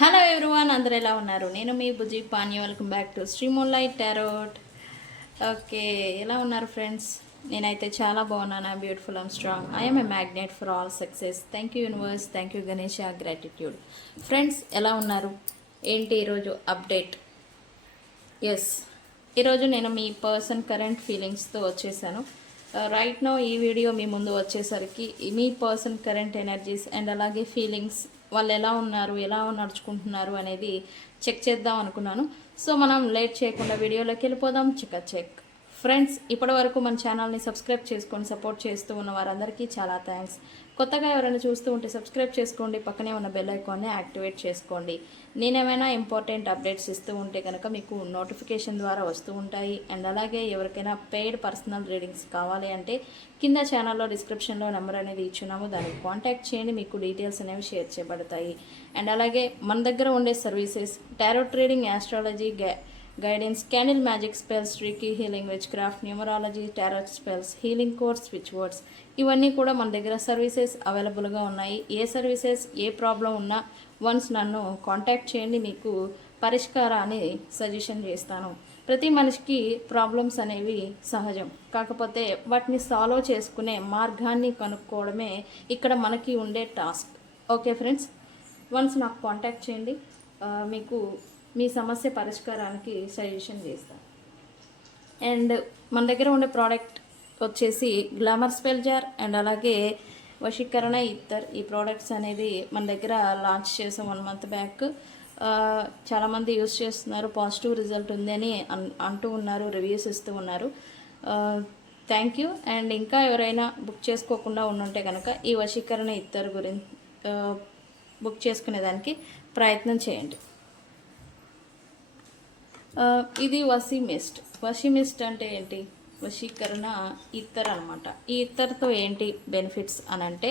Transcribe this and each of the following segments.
Hello everyone, అందరు ఎలా ఉన్నారు? నేను మీ Buji Pani. Welcome back to Shri moonlight tarot. Okay, ఎలా ఉన్నారు ఫ్రెండ్స్? నేనైతే చాలా బాగున్నాను. I'm beautiful, I'm strong, I'm a magnet for all success. Thank you universe, thank you Ganesha, gratitude. Friends ఎలా ఉన్నారు? ఏంటి ఈరోజు అప్డేట్? ఎస్, ఈరోజు నేను మీ పర్సన్ కరెంట్ ఫీలింగ్స్తో వచ్చేసాను. రైట్ నో ఈ వీడియో మీ ముందు వచ్చేసరికి మీ పర్సన్ కరెంట్ ఎనర్జీస్ అండ్ అలాగే ఫీలింగ్స్, వాళ్ళు ఎలా ఉన్నారు, ఎలా నడుచుకుంటున్నారు అనేది చెక్ చేద్దాం అనుకున్నాను. సో మనం లేట్ చేయకుండా వీడియోలోకి వెళ్ళిపోదాం. చెక్ ఫ్రెండ్స్, ఇప్పటి వరకు మన ఛానల్ని సబ్స్క్రైబ్ చేసుకొని సపోర్ట్ చేస్తూ ఉన్న వారందరికీ చాలా థ్యాంక్స్. కొత్తగా ఎవరైనా చూస్తూ ఉంటే సబ్స్క్రైబ్ చేసుకోండి, పక్కనే ఉన్న బెల్ ఐకాన్ని యాక్టివేట్ చేసుకోండి. నేనేమైనా ఇంపార్టెంట్ అప్డేట్స్ ఇస్తూ ఉంటే కనుక మీకు నోటిఫికేషన్ ద్వారా వస్తూ ఉంటాయి. అండ్ అలాగే ఎవరికైనా పెయిడ్ పర్సనల్ రీడింగ్స్ కావాలి అంటే కింద ఛానల్లో డిస్క్రిప్షన్లో నెంబర్ అనేది ఇచ్చున్నాము, దానికి కాంటాక్ట్ చేయండి, మీకు డీటెయిల్స్ అనేవి షేర్ చేయబడతాయి. అండ్ అలాగే మన దగ్గర ఉండే services tarot trading, astrology, guidance, candle magic spells, reiki healing, which craft, numerology, tarot spells, healing course, switch words, ఇవన్నీ కూడా మన దగ్గర సర్వీసెస్ అవైలబుల్గా ఉన్నాయి. ఏ సర్వీసెస్, ఏ ప్రాబ్లం ఉన్నా వన్స్ నన్ను కాంటాక్ట్ చేయండి, మీకు పరిష్కారాన్ని సజెషన్ చేస్తాను. ప్రతి మనిషికి ప్రాబ్లమ్స్ అనేవి సహజం, కాకపోతే వాటిని సాల్వ్ చేసుకునే మార్గాన్ని కనుక్కోవడమే ఇక్కడ మనకి ఉండే టాస్క్. ఓకే ఫ్రెండ్స్, వన్స్ నాకు కాంటాక్ట్ చేయండి, మీకు మీ సమస్య పరిష్కారానికి సజెషన్ చేస్తాను. అండ్ మన దగ్గర ఉండే ప్రోడక్ట్ వచ్చేసి గ్లామర్ స్పెల్ జార్ అండ్ అలాగే వశీకరణ ఇత్తర్. ఈ ప్రోడక్ట్స్ అనేది మన దగ్గర లాంచ్ చేసాం 1 month బ్యాక్. చాలామంది యూస్ చేస్తున్నారు, పాజిటివ్ రిజల్ట్ ఉంది అని అంటూ ఉన్నారు, రివ్యూస్ ఇస్తూ ఉన్నారు. Thank you. అండ్ ఇంకా ఎవరైనా బుక్ చేసుకోకుండా ఉండుంటే కనుక ఈ వశీకరణ ఇత్తర్ గురించి బుక్ చేసుకునేదానికి ప్రయత్నం చేయండి. ఇది వశీ మిస్ట్ అంటే ఏంటి? వశీకరణ ఇత్తర్ అనమాట. ఈ ఇత్తర్తో ఏంటి బెనిఫిట్స్ అని అంటే,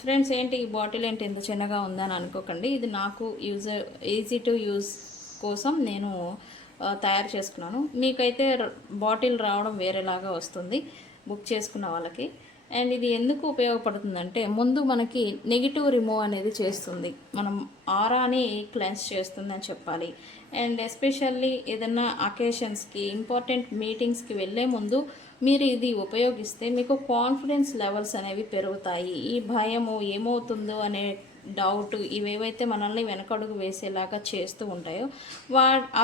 ఫ్రెండ్స్ ఏంటి ఈ బాటిల్ ఏంటి ఇంత చిన్నగా ఉందని అనుకోకండి. ఇది నాకు ఈజీ టు యూజ్ కోసం నేను తయారు చేసుకున్నాను. మీకైతే బాటిల్ రావడం వేరేలాగా వస్తుంది బుక్ చేసుకున్న వాళ్ళకి. అండ్ ఇది ఎందుకు ఉపయోగపడుతుందంటే, ముందు మనకి నెగిటివ్ రిమూవ్ అనేది చేస్తుంది, మనం ఆరాని క్లెన్స్ చేస్తుంది అని చెప్పాలి. అండ్ ఎస్పెషల్లీ ఏదైనా అకేషన్స్కి, ఇంపార్టెంట్ మీటింగ్స్కి వెళ్ళే ముందు మీరు ఇది ఉపయోగిస్తే మీకు కాన్ఫిడెన్స్ లెవెల్స్ అనేవి పెరుగుతాయి. ఈ భయము, ఏమవుతుందో అనే డౌట్, ఇవేవైతే మనల్ని వెనకడుగు వేసేలాగా చేస్తూ ఉంటాయో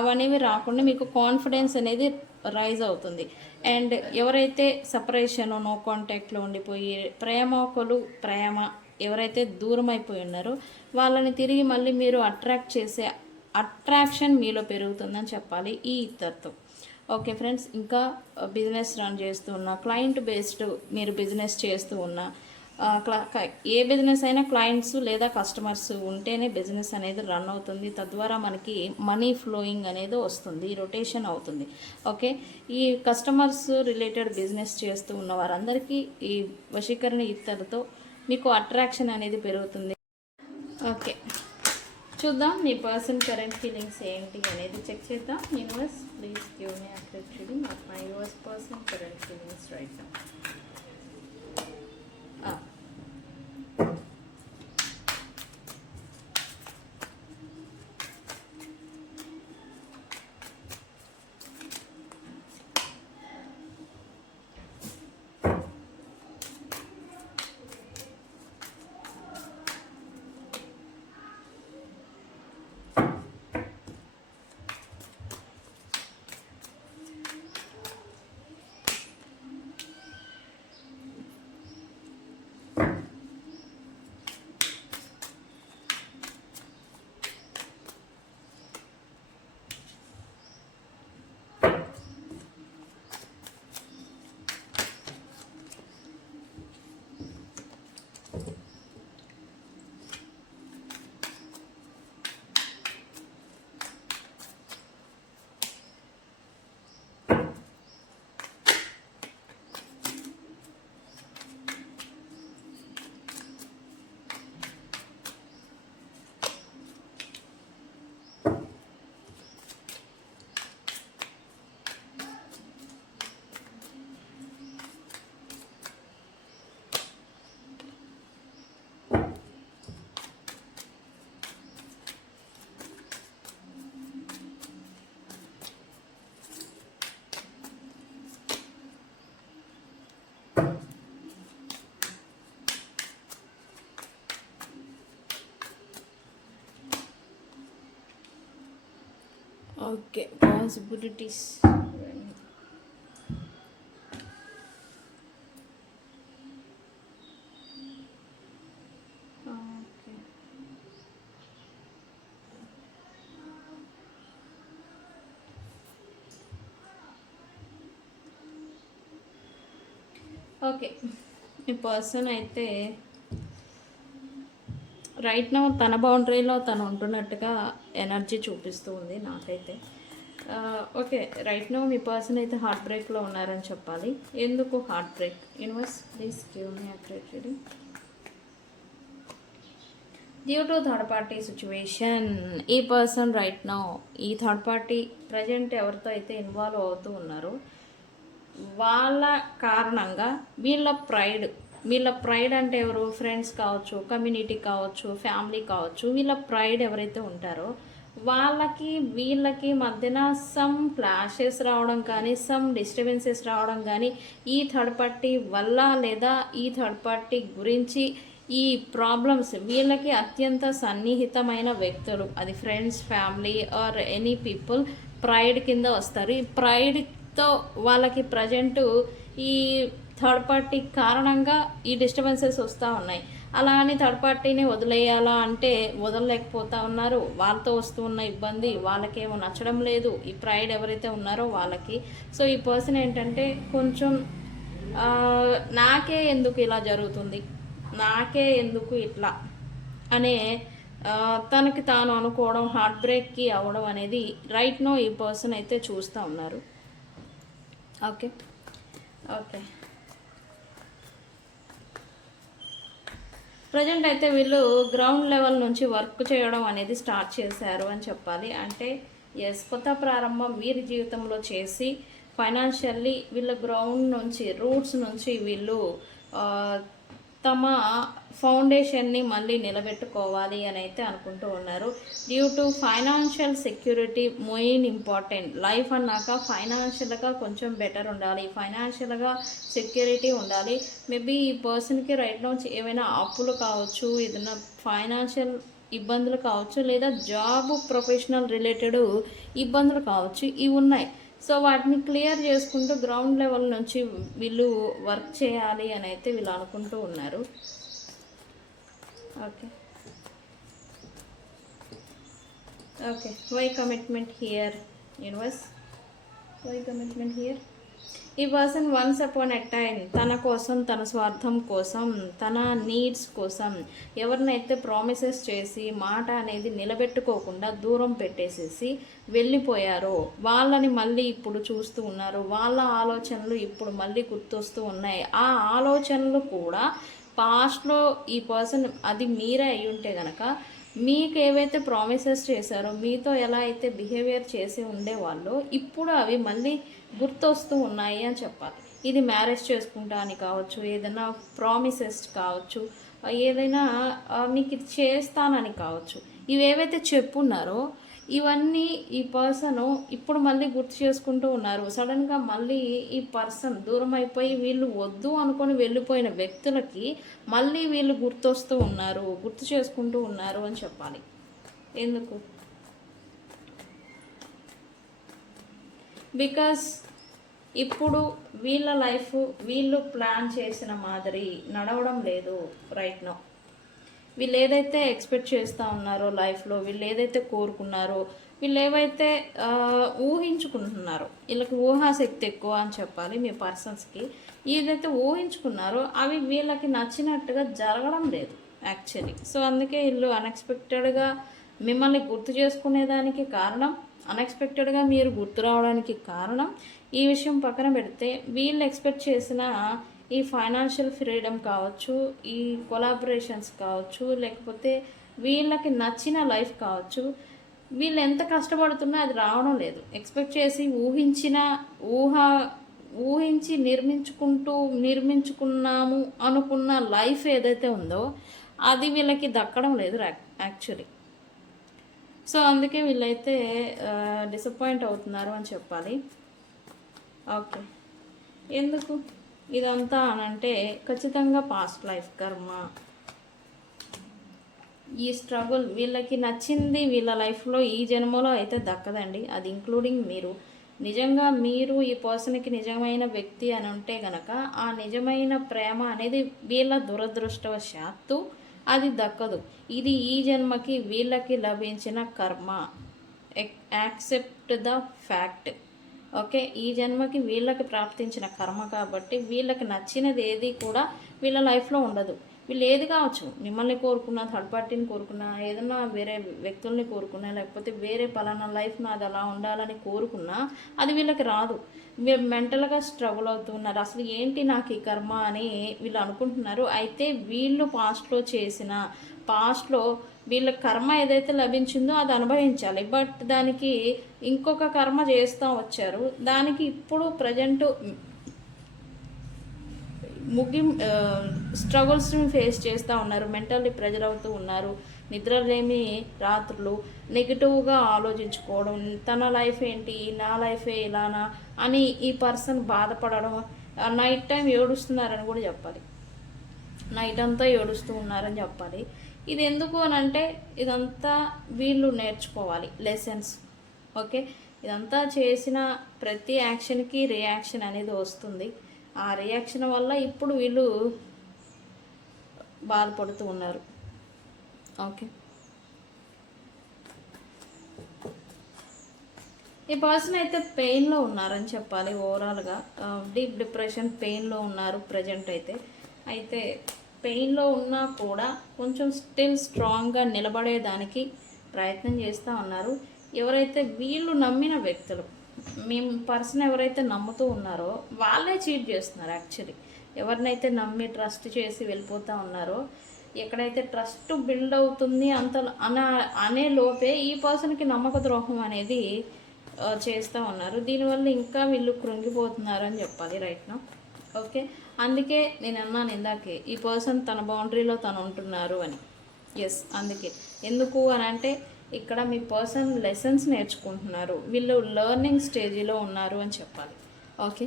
అవనేవి రాకుండా మీకు కాన్ఫిడెన్స్ అనేది రైజ్ అవుతుంది. అండ్ ఎవరైతే సపరేషన్, నో కాంటాక్ట్లో ఉండిపోయి ప్రేమ ఎవరైతే దూరం అయిపోయి ఉన్నారో వాళ్ళని తిరిగి మళ్ళీ మీరు అట్రాక్ట్ చేసే అట్రాక్షన్ మీలో పెరుగుతుందని చెప్పాలి ఈ ఇత్తర్తో. ఓకే ఫ్రెండ్స్, ఇంకా బిజినెస్ రన్ చేస్తూ ఉన్నా, క్లయింట్ బేస్డ్ మీరు బిజినెస్ చేస్తూ ఉన్నా, ఏ బిజినెస్ అయినా క్లయింట్స్ లేదా కస్టమర్స్ ఉంటేనే బిజినెస్ అనేది రన్ అవుతుంది. తద్వారా మనకి మనీ ఫ్లోయింగ్ అనేది వస్తుంది, రొటేషన్ అవుతుంది. ఓకే, ఈ కస్టమర్స్ రిలేటెడ్ బిజినెస్ చేస్తూ ఉన్న వారందరికీ ఈ వశీకరణ ఇత్తర్తో మీకు అట్రాక్షన్ అనేది పెరుగుతుంది. ఓకే, చూద్దాం మీ పర్సన్ కరెంట్ ఫీలింగ్స్ ఏంటి అనేది చెక్ చేద్దాం. Universe please give me accurate reading of my yours person current feelings right now. Okay, possibilities. Okay, okay. ఈ పర్సన్ అయితే రైట్ నౌ తన బౌండరీలో తను ఉంటున్నట్టుగా ఎనర్జీ చూపిస్తూ ఉంది నాకైతే. ఓకే, రైట్ నౌ మీ పర్సన్ అయితే హార్ట్ బ్రేక్లో ఉన్నారని చెప్పాలి. ఎందుకు heart break? Universe please give me accurate reading. Due to third party situation, ఈ పర్సన్ రైట్ నౌ ఈ థర్డ్ పార్టీ ప్రజెంట్ ఎవరితో అయితే ఇన్వాల్వ్ అవుతూ ఉన్నారో వాళ్ళ కారణంగా వీళ్ళ ప్రైడ్ అంటే ఎవరు? ఫ్రెండ్స్ కావచ్చు, కమ్యూనిటీ కావచ్చు, ఫ్యామిలీ కావచ్చు. వీళ్ళ ప్రైడ్ ఎవరైతే ఉంటారో వీళ్ళకి మధ్యన సమ్ క్లాషెస్ రావడం కానీ, సమ్ డిస్టర్బెన్సెస్ రావడం కానీ ఈ థర్డ్ పార్టీ వల్ల, లేదా ఈ థర్డ్ పార్టీ గురించి ఈ ప్రాబ్లమ్స్ వీళ్ళకి అత్యంత సన్నిహితమైన వ్యక్తులు, అది friends, family or any people pride కింద వస్తారు. ఈ ప్రైడ్తో వాళ్ళకి ప్రజెంటు ఈ థర్డ్ పార్టీ కారణంగా ఈ డిస్టర్బెన్సెస్ వస్తూ ఉన్నాయి. అలా అని థర్డ్ పార్టీని వదిలేయాలా అంటే వదలలేకపోతూ ఉన్నారు. వాళ్ళతో వస్తూ ఉన్న ఇబ్బంది వాళ్ళకేమో నచ్చడం లేదు, ఈ ప్రైడ్ ఎవరైతే ఉన్నారో వాళ్ళకి. సో ఈ పర్సన్ ఏంటంటే కొంచెం నాకే ఎందుకు ఇలా జరుగుతుంది, నాకే ఎందుకు ఇట్లా అనే తనకి తాను అనుకోవడం, హార్ట్ బ్రేక్కి అవ్వడం అనేది రైట్ నో ఈ పర్సన్ అయితే చూస్తూ ఉన్నారు. Okay, okay. ప్రజెంట్ అయితే వీళ్ళు గ్రౌండ్ లెవెల్ నుంచి వర్క్ చేయడం అనేది స్టార్ట్ చేశారు అని చెప్పాలి. అంటే కొత్త ప్రారంభం వీరి జీవితంలో చేసి ఫైనాన్షియల్లీ వీళ్ళ గ్రౌండ్ నుంచి, రూట్స్ నుంచి వీళ్ళు తమ ఫౌండేషన్ని మళ్ళీ నిలబెట్టుకోవాలి అని అయితే అనుకుంటూ ఉన్నారు. Due to financial security main important. Life అన్నాక ఫైనాన్షియల్గా కొంచెం బెటర్ ఉండాలి, ఫైనాన్షియల్గా సెక్యూరిటీ ఉండాలి. మేబీ ఈ పర్సన్కి రైట్ నౌ ఏమైనా అప్పులు కావచ్చు, ఏదైనా ఫైనాన్షియల్ ఇబ్బందులు కావచ్చు, లేదా జాబ్ ప్రొఫెషనల్ రిలేటెడ్ ఇబ్బందులు కావచ్చు, ఇవి ఉన్నాయి. సో వాటిని క్లియర్ చేసుకుంటూ గ్రౌండ్ లెవెల్ నుంచి వీళ్ళు వర్క్ చేయాలి అని అయితే వీళ్ళు అనుకుంటూ ఉన్నారు. Okay, okay. Why commitment here universe? Why commitment here? ఈ person once upon a time తన కోసం, తన స్వార్థం కోసం, తన నీడ్స్ కోసం ఎవరినైతే ప్రామిసెస్ చేసి మాట అనేది నిలబెట్టుకోకుండా దూరం పెట్టేసేసి వెళ్ళిపోయారో వాళ్ళని మళ్ళీ ఇప్పుడు చూస్తూ ఉన్నారు. వాళ్ళ ఆలోచనలు ఇప్పుడు మళ్ళీ గుర్తొస్తూ ఉన్నాయి. ఆ ఆలోచనలు కూడా పాస్ట్లో ఈ పర్సన్, అది మీరే అయి ఉంటే కనుక మీకు ఏవైతే ప్రామిసెస్ చేశారో, మీతో ఎలా అయితే బిహేవియర్ చేసి ఉండేవాళ్ళో ఇప్పుడు అవి మళ్ళీ గుర్తొస్తూ ఉన్నాయి అని చెప్పాలి. ఇది మ్యారేజ్ చేసుకుంటా అని కావచ్చు, ఏదైనా ప్రామిసెస్ కావచ్చు, ఏదైనా నీకు ఇది చేస్తానని కావచ్చు, ఇవేవైతే చెప్పున్నారో ఇవన్నీ ఈ పర్సను ఇప్పుడు మళ్ళీ గుర్తు చేసుకుంటూ ఉన్నారు. సడన్గా మళ్ళీ ఈ పర్సన్ దూరం అయిపోయి వీళ్ళు వద్దు అనుకొని వెళ్ళిపోయిన వ్యక్తులకి మళ్ళీ వీళ్ళు గుర్తొస్తూ ఉన్నారు, గుర్తు చేసుకుంటూ ఉన్నారు అని చెప్పాలి. ఎందుకు? బికాస్ ఇప్పుడు వీళ్ళ లైఫ్ వీళ్ళు ప్లాన్ చేసిన మాదిరి నడవడం లేదు రైట్ నౌ. వీళ్ళు ఏదైతే ఎక్స్పెక్ట్ చేస్తూ ఉన్నారో లైఫ్లో, వీళ్ళు ఏదైతే కోరుకున్నారో, వీళ్ళు ఏవైతే ఊహించుకుంటున్నారో, వీళ్ళకి ఊహాశక్తి ఎక్కువ అని చెప్పాలి మీ పర్సన్స్కి. ఏదైతే ఊహించుకున్నారో అవి వీళ్ళకి నచ్చినట్టుగా జరగడం లేదు యాక్చువల్లీ. సో అందుకే వీళ్ళు అన్ఎక్స్పెక్టెడ్గా మిమ్మల్ని గుర్తు చేసుకునేదానికి కారణం, అన్ఎక్స్పెక్టెడ్గా మీరు గుర్తు రావడానికి కారణం. ఈ విషయం పక్కన పెడితే వీళ్ళు ఎక్స్పెక్ట్ చేసిన ఈ ఫైనాన్షియల్ ఫ్రీడమ్ కావచ్చు, ఈ కొలాబరేషన్స్ కావచ్చు, లేకపోతే వీళ్ళకి నచ్చిన లైఫ్ కావచ్చు, వీళ్ళు ఎంత కష్టపడుతున్నా అది రావడం లేదు. ఎక్స్పెక్ట్ చేసి ఊహించి నిర్మించుకున్నాము అనుకున్న లైఫ్ ఏదైతే ఉందో అది వీళ్ళకి దక్కడం లేదు యాక్చువల్లీ. సో అందుకే వీళ్ళైతే డిసప్పాయింట్ అవుతున్నారు అని చెప్పాలి. ఓకే, ఎందుకు ఇదంతా అనంటే ఖచ్చితంగా పాస్ట్ లైఫ్ కర్మ. ఈ స్ట్రగుల్ వీళ్ళకి నచ్చింది వీళ్ళ లైఫ్లో ఈ జన్మలో అయితే దక్కదండి. అది ఇంక్లూడింగ్ మీరు. నిజంగా మీరు ఈ పర్సన్కి నిజమైన వ్యక్తి అని ఉంటే గనక ఆ నిజమైన ప్రేమ అనేది వీళ్ళ దురదృష్టవశాత్తు అది దక్కదు. ఇది ఈ జన్మకి వీళ్ళకి లభించిన కర్మ. Accept the fact. ఓకే, ఈ జన్మకి వీళ్ళకి ప్రాప్తించిన కర్మ కాబట్టి వీళ్ళకి నచ్చినది ఏది కూడా వీళ్ళ లైఫ్లో ఉండదు. వీళ్ళు ఏది కావచ్చు, మిమ్మల్ని కోరుకున్నా, థర్డ్ పార్టీని కోరుకున్నా, ఏదన్నా వేరే వ్యక్తుల్ని కోరుకున్నా, లేకపోతే వేరే పలానా లైఫ్ నాది అలా ఉండాలని కోరుకున్నా అది వీళ్ళకి రాదు. మీరు మెంటల్గా స్ట్రగుల్ అవుతున్నారు. అసలు ఏంటి నాకు ఈ కర్మ అని వీళ్ళు అనుకుంటున్నారు. అయితే వీళ్ళు పాస్ట్లో వీళ్ళ కర్మ ఏదైతే లభించిందో అది అనుభవించాలి. బట్ దానికి ఇంకొక కర్మ చేస్తూ వచ్చారు. దానికి ఇప్పుడు ప్రజెంటు స్ట్రగుల్స్ని ఫేస్ చేస్తూ ఉన్నారు. మెంటల్లీ ప్రెజర్ అవుతూ ఉన్నారు. నిద్రలేమి రాత్రులు, నెగిటివ్గా ఆలోచించుకోవడం, తన లైఫ్ ఏంటి, నా లైఫే ఇలానా అని ఈ పర్సన్ బాధపడడం, నైట్ టైం ఏడుస్తున్నారని కూడా చెప్పాలి. నైట్ అంతా ఏడుస్తూ ఉన్నారని చెప్పాలి. ఇది ఎందుకు అని అంటే ఇదంతా వీళ్ళు నేర్చుకోవాలి లెసన్స్. ఓకే, ఇదంతా చేసిన ప్రతి యాక్షన్కి రియాక్షన్ అనేది వస్తుంది. ఆ రియాక్షన్ వల్ల ఇప్పుడు వీళ్ళు బాధపడుతూ ఉన్నారు. ఓకే, ఈ పర్సన్ అయితే పెయిన్లో ఉన్నారని చెప్పాలి. ఓవరాల్గా డీప్ డిప్రెషన్, పెయిన్లో ఉన్నారు ప్రజెంట్ అయితే పెయిన్లో ఉన్నా కూడా కొంచెం స్టిల్ స్ట్రాంగ్గా నిలబడేదానికి ప్రయత్నం చేస్తూ ఉన్నారు. ఎవరైతే వీళ్ళు నమ్మిన వ్యక్తులు, మేము పర్సన్ ఎవరైతే నమ్ముతూ ఉన్నారో వాళ్ళే చీట్ చేస్తున్నారు. యాక్చువల్లీ ఎవరినైతే నమ్మి ట్రస్ట్ చేసి వెళ్ళిపోతూ ఉన్నారో, ఎక్కడైతే ట్రస్ట్ బిల్డ్ అవుతుంది అనే లోపే ఈ పర్సన్కి నమ్మక ద్రోహం అనేది చేస్తూ ఉన్నారు. దీనివల్ల ఇంకా వీళ్ళు కృంగిపోతున్నారు అని చెప్పాలి రైట్ నౌ. ఓకే, అందుకే నేను అన్నాను ఇందాకే ఈ పర్సన్ తన బౌండరీలో తను ఉంటున్నారు అని. ఎస్, అందుకే. ఎందుకు అని అంటే ఇక్కడ మీ పర్సన్ లెసన్స్ నేర్చుకుంటున్నారు. వీళ్ళు లెర్నింగ్ స్టేజ్లో ఉన్నారు అని చెప్పాలి. ఓకే,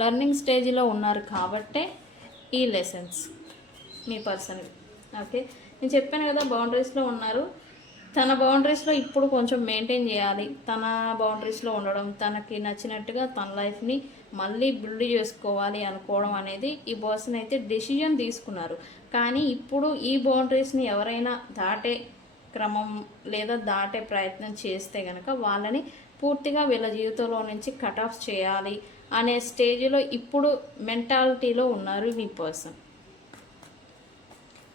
లెర్నింగ్ స్టేజ్లో ఉన్నారు కాబట్టే ఈ లెసన్స్ మీ పర్సన్. ఓకే, నేను చెప్పాను కదా బౌండరీస్లో ఉన్నారు. తన బౌండరీస్లో ఇప్పుడు కొంచెం మెయింటైన్ చేయాలి. తన బౌండరీస్లో ఉండడం, తనకి నచ్చినట్టుగా తన లైఫ్ని మళ్ళీ బిల్డ్ చేసుకోవాలి అనుకోవడం అనేది ఈ పర్సన్ అయితే డెసిజన్ తీసుకున్నారు. కానీ ఇప్పుడు ఈ బౌండరీస్ని ఎవరైనా దాటే క్రమం లేదా దాటే ప్రయత్నం చేస్తే కనుక వాళ్ళని పూర్తిగా వీళ్ళ జీవితంలో నుంచి కట్ ఆఫ్ చేయాలి అనే స్టేజ్లో ఇప్పుడు మెంటాలిటీలో ఉన్నారు మీ పర్సన్.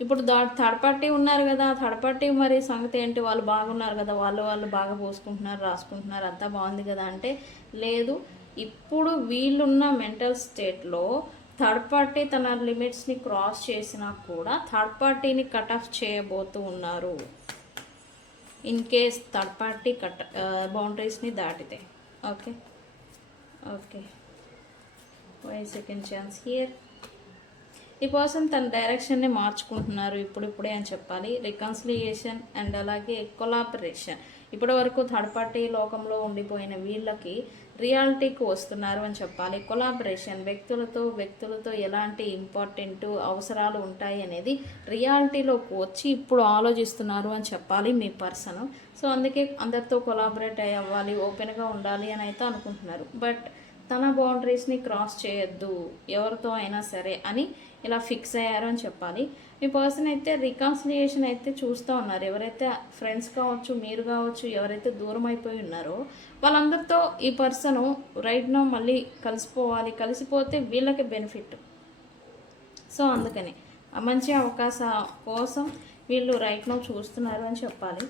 ఇప్పుడు థర్డ్ పార్టీ ఉన్నారు కదా, థర్డ్ పార్టీ మరి సంగతి ఏంటి, వాళ్ళు బాగున్నారు కదా, వాళ్ళు బాగా పోసుకుంటున్నారు, రాసుకుంటున్నారు, అంతా బాగుంది కదా అంటే లేదు. ఇప్పుడు వీళ్ళున్న మెంటల్ స్టేట్లో థర్డ్ పార్టీ తన లిమిట్స్ని క్రాస్ చేసినా కూడా థర్డ్ పార్టీని కట్ ఆఫ్ చేయబోతూ ఉన్నారు. ఇన్ కేస్ థర్డ్ పార్టీ బౌండరీస్ని దాటితే. Okay okay, why second chance here. ఈ పర్సన్ తన డైరెక్షన్ని మార్చుకుంటున్నారు ఇప్పుడిప్పుడే అని చెప్పాలి. రికన్సిలియేషన్ అండ్ అలాగే కొలాబరేషన్. ఇప్పటి వరకు థర్డ్ పార్టీ లోకంలో ఉండిపోయిన వీళ్ళకి రియాలిటీకి వస్తున్నారు అని చెప్పాలి. కొలాబరేషన్, వ్యక్తులతో ఎలాంటి ఇంపార్టెంట్ అవసరాలు ఉంటాయి అనేది రియాలిటీలోకి వచ్చి ఇప్పుడు ఆలోచిస్తున్నారు అని చెప్పాలి మీ పర్సన్. సో అందుకే అందరితో కొలాబరేట్ అవ్వాలి, ఓపెన్గా ఉండాలి అని అయితే అనుకుంటున్నారు. బట్ తన బౌండరీస్ని క్రాస్ చేయొద్దు ఎవరితో అయినా సరే అని ఇలా ఫిక్స్ అయ్యారు అని చెప్పాలి. మీ పర్సన్ అయితే రికన్సిలియేషన్ అయితే చూస్తూ ఉన్నారు. ఎవరైతే ఫ్రెండ్స్ కావచ్చు, మీరు కావచ్చు, ఎవరైతే దూరం అయిపోయి ఉన్నారో వాళ్ళందరితో ఈ పర్సన్ రైట్ నౌ మళ్ళీ కలిసిపోతే వీళ్ళకి బెనిఫిట్. సో అందుకని మంచి అవకాశం కోసం వీళ్ళు రైట్ నౌ చూస్తున్నారు అని చెప్పాలి.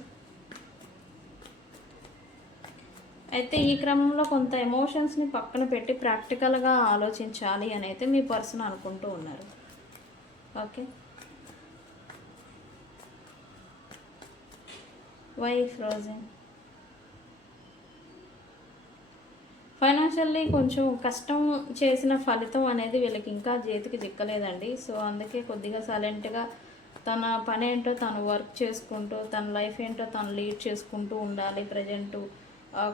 అయితే ఈ క్రమంలో కొంత ఎమోషన్స్ని పక్కన పెట్టి ప్రాక్టికల్గా ఆలోచించాలి అని అయితే మీ పర్సన్ అనుకుంటూ ఉన్నారు. Okay, why frozen. ఫైనాన్షియల్లీ కొంచెం కష్టం చేసిన ఫలితం అనేది వీళ్ళకి ఇంకా చేతికి చిక్కలేదండి. సో అందుకే కొద్దిగా సైలెంట్గా తన పని ఏంటో తను వర్క్ చేసుకుంటూ, తన లైఫ్ ఏంటో తను లీడ్ చేసుకుంటూ ఉండాలి ప్రజెంటు.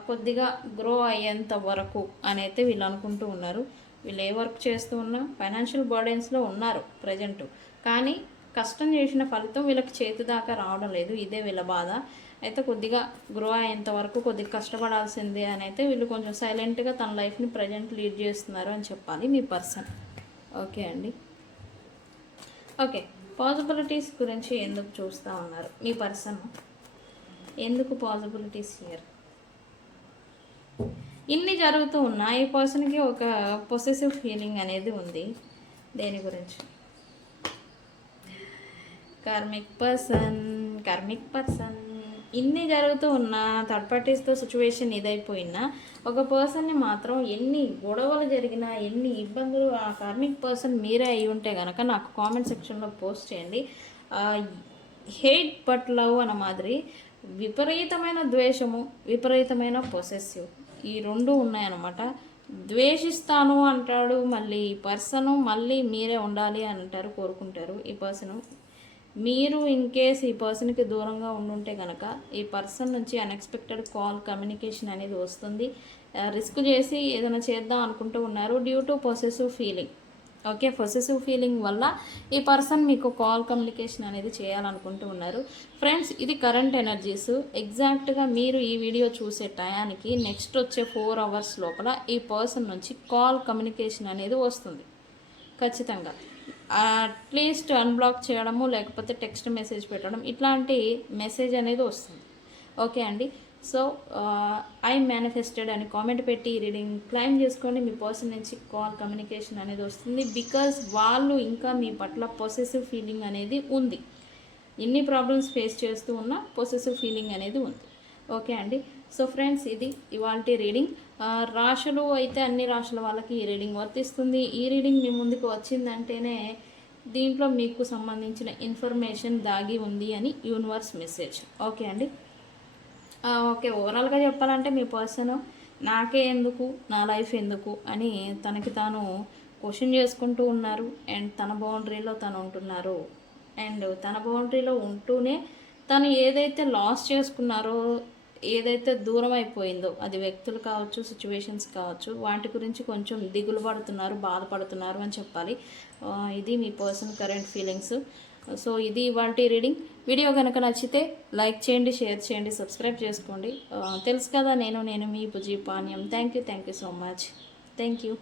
కొద్దిగా గ్రో అయ్యేంత వరకు అని అయితే వీళ్ళు అనుకుంటూ ఉన్నారు. వీళ్ళు ఏ వర్క్ చేస్తూ ఉన్నా ఫైనాన్షియల్ బర్డెన్స్లో ఉన్నారు ప్రజెంటు. కానీ కష్టం చేసిన ఫలితం వీళ్ళకి చేతి దాకా రావడం లేదు. ఇదే వీళ్ళ బాధ. అయితే కొద్దిగా గ్రో అయ్యేంత వరకు కొద్దిగా కష్టపడాల్సిందే అని అయితే వీళ్ళు కొంచెం సైలెంట్గా తన లైఫ్ని ప్రజెంట్ లీడ్ చేస్తున్నారు అని చెప్పాలి మీ పర్సన్. ఓకే అండి. ఓకే, పాసిబిలిటీస్ గురించి ఎందుకు చూస్తూ ఉన్నారు మీ పర్సన్? ఎందుకు పాసిబిలిటీస్ హియర్? ఇన్ని జరుగుతూ ఉన్నా ఈ పర్సన్కి ఒక పొసెసివ్ ఫీలింగ్ అనేది ఉంది. దేని గురించి? కార్మిక్ పర్సన్ ఇన్ని జరుగుతూ ఉన్న థర్డ్ పార్టీస్తో సిచ్యువేషన్ ఇదైపోయినా ఒక పర్సన్ని మాత్రం ఎన్ని గొడవలు జరిగినా ఎన్ని ఇబ్బందులు ఆ కార్మిక్ పర్సన్ మీరే అయి ఉంటే కనుక నాకు కామెంట్ సెక్షన్లో పోస్ట్ చేయండి. హేట్ బట్ లవ్ అన్న మాదిరి విపరీతమైన ద్వేషము, విపరీతమైన పొసెసివ్, ఈ రెండు ఉన్నాయన్నమాట. ద్వేషిస్తాను అంటాడు, మళ్ళీ ఈ పర్సను మళ్ళీ మీరే ఉండాలి అని అంటారు, కోరుకుంటారు ఈ పర్సను. మీరు ఇన్ కేస్ ఈ పర్సన్కి దూరంగా ఉండుంటే కనుక ఈ పర్సన్ నుంచి అన్ఎక్స్పెక్టెడ్ కాల్, కమ్యూనికేషన్ అనేది వస్తుంది. రిస్క్ చేసి ఏదైనా చేద్దాం అనుకుంటూ ఉన్నారు due to possessive feeling. Okay, possessive feeling వల్ల ఈ పర్సన్ మీకు కాల్, కమ్యూనికేషన్ అనేది చేయాలనుకుంటూ ఉన్నారు. ఫ్రెండ్స్, ఇది కరెంట్ ఎనర్జీస్. ఎగ్జాక్ట్గా మీరు ఈ వీడియో చూసే టయానికి నెక్స్ట్ వచ్చే 4 hours లోపల ఈ పర్సన్ నుంచి కాల్, కమ్యూనికేషన్ అనేది వస్తుంది ఖచ్చితంగా. అట్లీస్ట్ అన్బ్లాక్ చేయడము, లేకపోతే టెక్స్ట్ మెసేజ్ పెట్టడం, ఇట్లాంటి మెసేజ్ అనేది వస్తుంది. ఓకే అండి. సో ఐ మేనిఫెస్టెడ్ అని కామెంట్ పెట్టి రీడింగ్ క్లైమ్ చేసుకోండి. మీ పర్సన్ నుంచి కాల్, కమ్యూనికేషన్ అనేది వస్తుంది. బికాజ్ వాళ్ళు ఇంకా మీ పట్ల పొసెసివ్ ఫీలింగ్ అనేది ఉంది. ఎన్ని ప్రాబ్లమ్స్ ఫేస్ చేస్తూ ఉన్నా పొసెసివ్ ఫీలింగ్ అనేది ఉంది. ఓకే అండి. సో ఫ్రెండ్స్, ఇది ఇవాల్టి రీడింగ్. రాశులు అయితే అన్ని రాశుల వాళ్ళకి ఈ రీడింగ్ వర్తిస్తుంది. ఈ రీడింగ్ మీ ముందుకు వచ్చిందంటేనే దీంట్లో మీకు సంబంధించిన ఇన్ఫర్మేషన్ దాగి ఉంది అని యూనివర్స్ మెసేజ్. ఓకే అండి. ఓకే, ఓవరాల్గా చెప్పాలంటే మీ పర్సన్ నాకే ఎందుకు, నా లైఫ్ ఎందుకు అని తనకి తాను క్వశ్చన్ చేసుకుంటూ ఉన్నారు. అండ్ తన బౌండరీలో తను ఉంటున్నారు. అండ్ తన బౌండరీలో ఉంటూనే తను ఏదైతే లాస్ చేసుకున్నారో, ఏదైతే దూరం అయిపోయిందో, అది వ్యక్తులు కావచ్చు, సిచ్యువేషన్స్ కావచ్చు, వాటి గురించి కొంచెం దిగులు పడుతున్నారు, బాధపడుతున్నారు అని చెప్పాలి. ఇది మీ పర్సన్ కరెంట్ ఫీలింగ్స్. సో ఇది ఇవాల్టి రీడింగ్. వీడియో కనుక నచ్చితే లైక్ చేయండి, షేర్ చేయండి, సబ్స్క్రైబ్ చేసుకోండి. తెలుసు కదా, నేను మీ బుజ్జి పానీయం. Thank you so much. Thank you.